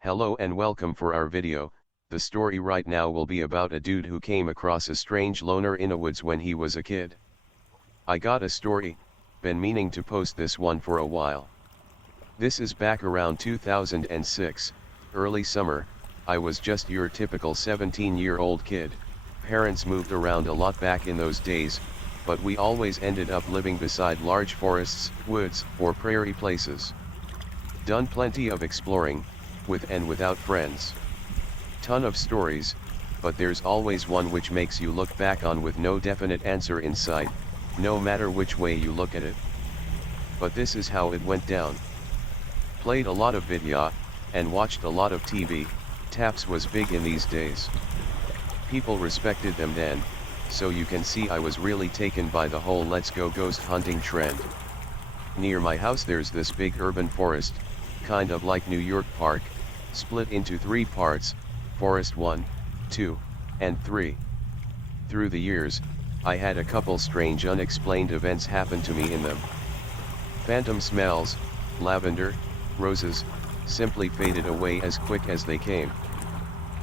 Hello and welcome for our video. The story right now will be about a dude who came across a strange loner in a woods when he was a kid. I got a story, been meaning to post this one for a while. This is back around 2006, early summer. I was just your typical 17-year-old kid. Parents moved around a lot back in those days, but we always ended up living beside large forests, woods, or prairie places. Done plenty of exploring, with and without friends. Ton of stories, but there's always one which makes you look back on with no definite answer in sight, no matter which way you look at it. But this is how it went down. Played a lot of video, and watched a lot of TV, taps was big in these days. People respected them then, so you can see I was really taken by the whole let's go ghost hunting trend. Near my house there's this big urban forest, kind of like New York Park, split into 3 parts, Forest 1, 2, and 3. Through the years, I had a couple strange unexplained events happen to me in them. Phantom smells, lavender, roses, simply faded away as quick as they came.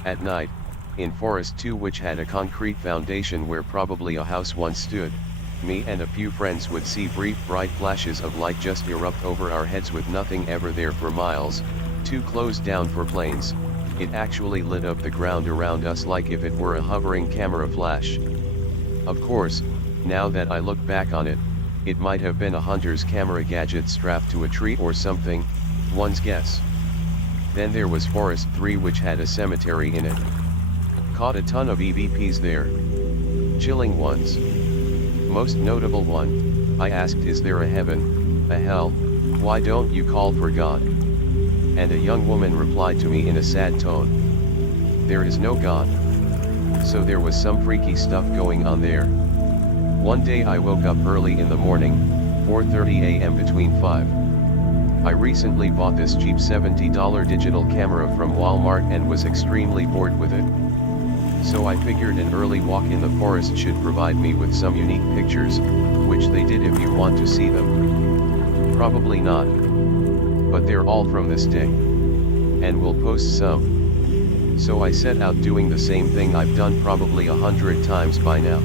At night, in Forest 2, which had a concrete foundation where probably a house once stood, me and a few friends would see brief bright flashes of light just erupt over our heads with nothing ever there for miles, too close down for planes. It actually lit up the ground around us like if it were a hovering camera flash. Of course, now that I look back on it, it might have been a hunter's camera gadget strapped to a tree or something, one's guess. Then there was Forest 3, which had a cemetery in it. Caught a ton of EVPs there. Chilling ones. Most notable one, I asked, is there a heaven, a hell, why don't you call for God? And a young woman replied to me in a sad tone. There is no God. So there was some freaky stuff going on there. One day I woke up early in the morning, 4:30 a.m. between 5. I recently bought this cheap $70 digital camera from Walmart and was extremely bored with it. So I figured an early walk in the forest should provide me with some unique pictures, which they did if you want to see them. Probably not. But they're all from this day. And we'll post some. So I set out doing the same thing I've done probably 100 times by now.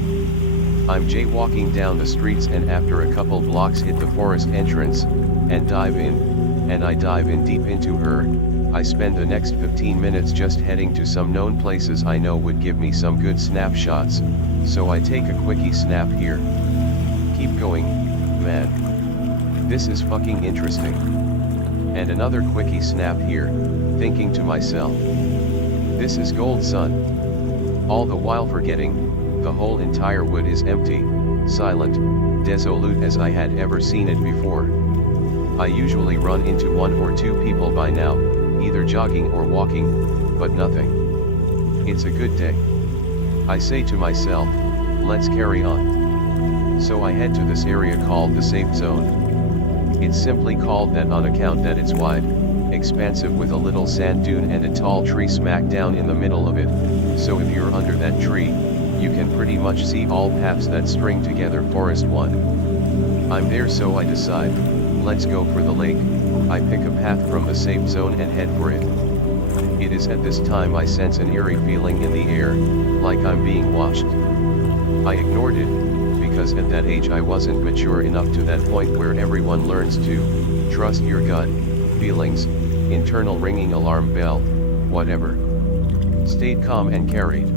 I'm jaywalking down the streets and after a couple blocks hit the forest entrance, and dive in, and I dive in deep into her. I spend the next 15 minutes just heading to some known places I know would give me some good snapshots, so I take a quickie snap here. Keep going, man. This is fucking interesting. And another quickie snap here, thinking to myself. This is gold, son. All the while forgetting, the whole entire wood is empty, silent, desolate as I had ever seen it before. I usually run into 1 or 2 people by now, either jogging or walking, but nothing. It's a good day. I say to myself, let's carry on. So I head to this area called the safe zone. It's simply called that on account that it's wide, expansive with a little sand dune and a tall tree smack down in the middle of it, so if you're under that tree, you can pretty much see all paths that string together Forest 1. I'm there, so I decide, let's go for the lake. I pick a path from the safe zone and head for it. It is at this time I sense an eerie feeling in the air, like I'm being watched. I ignored it, because at that age I wasn't mature enough to that point where everyone learns to trust your gut, feelings, internal ringing alarm bell, whatever. Stayed calm and carried.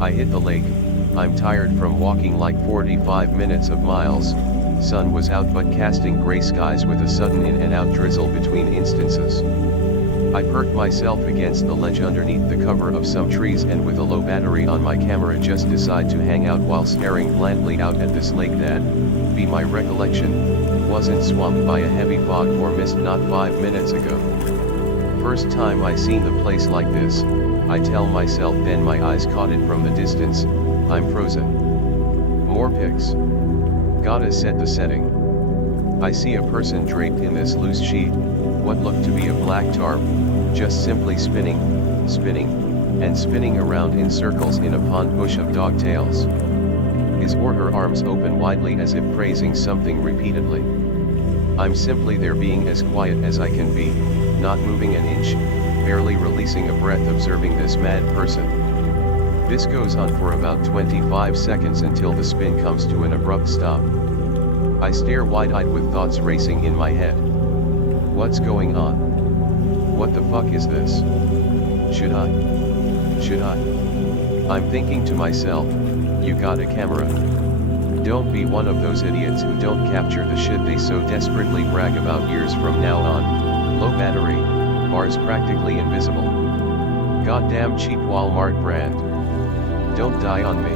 I hit the lake. I'm tired from walking like 45 minutes of miles. Sun was out but casting gray skies with a sudden in and out drizzle between instances. I perked myself against the ledge underneath the cover of some trees and with a low battery on my camera just decide to hang out while staring blankly out at this lake that, be my recollection, wasn't swamped by a heavy fog or mist not 5 minutes ago. First time I seen the place like this, I tell myself, then my eyes caught it from the distance, I'm frozen. More pics. Gotta set the setting. I see a person draped in this loose sheet, what looked to be a black tarp, just simply spinning, spinning, and spinning around in circles in a pond bush of dog tails. His or her arms open widely as if praising something repeatedly. I'm simply there being as quiet as I can be, not moving an inch, barely releasing a breath observing this mad person. This goes on for about 25 seconds until the spin comes to an abrupt stop. I stare wide-eyed with thoughts racing in my head. What's going on? What the fuck is this? Should I? I'm thinking to myself, you got a camera. Don't be one of those idiots who don't capture the shit they so desperately brag about years from now on. Low battery, bars practically invisible. Goddamn cheap Walmart brand. Don't die on me.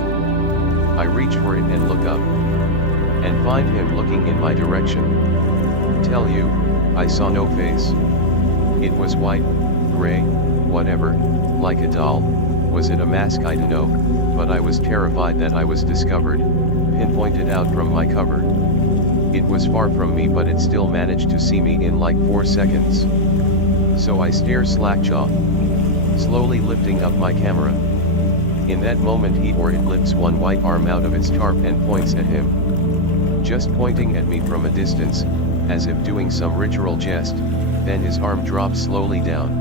I reach for it and look up. And find him looking in my direction. Tell you, I saw no face. It was white, gray, whatever, like a doll. Was it a mask? I don't know, but I was terrified that I was discovered, pinpointed out from my cover. It was far from me, but it still managed to see me in like 4 seconds. So I stare slackjaw, slowly lifting up my camera. In that moment he or it lifts one white arm out of its tarp and points at him. Just pointing at me from a distance, as if doing some ritual jest, then his arm drops slowly down.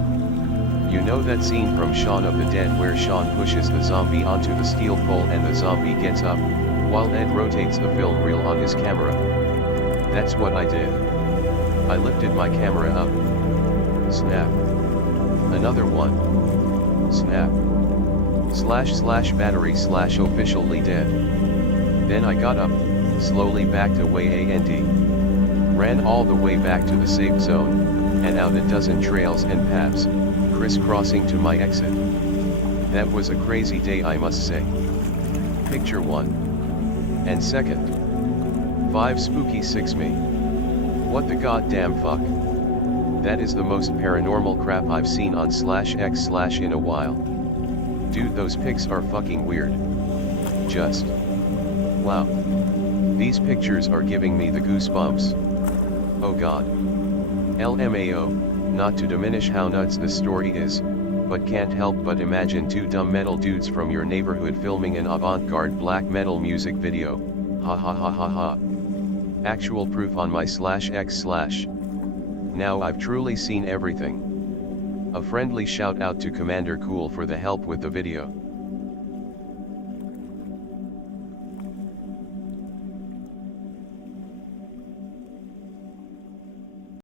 You know that scene from Shaun of the Dead where Shaun pushes the zombie onto the steel pole and the zombie gets up, while Ed rotates the film reel on his camera? That's what I did. I lifted my camera up. Snap. Another one. Snap. / battery / officially dead. Then I got up, slowly backed away and ran all the way back to the safe zone, and out a dozen trails and paths, crisscrossing to my exit. That was a crazy day, I must say. Picture 1. And second. 5 spooky 6 me. What the goddamn fuck? That is the most paranormal crap I've seen on /x/ in a while. Dude, those pics are fucking weird. Just. Wow. These pictures are giving me the goosebumps. Oh god. LMAO. Not to diminish how nuts this story is, but can't help but imagine 2 dumb metal dudes from your neighborhood filming an avant-garde black metal music video. Ha ha ha ha ha. Actual proof on my /x/. Now I've truly seen everything. A friendly shout out to Commander Kool for the help with the video.